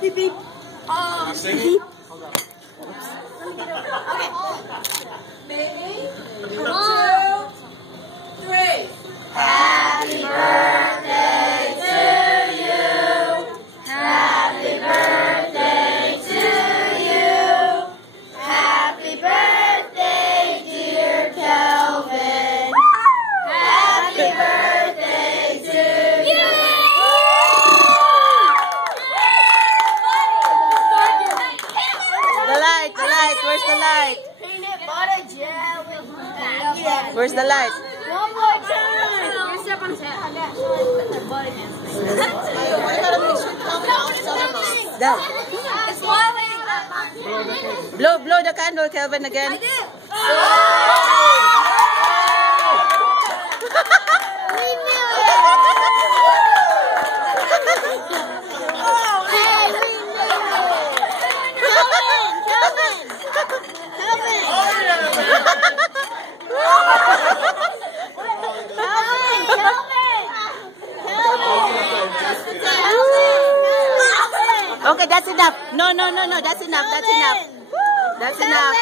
Beep, beep. You singing? Beep. Baby, 1, 2, 3. Happy birthday to you. Happy birthday to you. Happy birthday, dear Kelvin. Happy birthday to you. The light, where's the light? Peanut butter jelly. Where's the light? One more time. You step on his head. I got sorry to put my butt against me. Down. It's boiling. Blow the candle, Kelvin, again. I did. Okay, that's enough. No, that's enough. That's enough.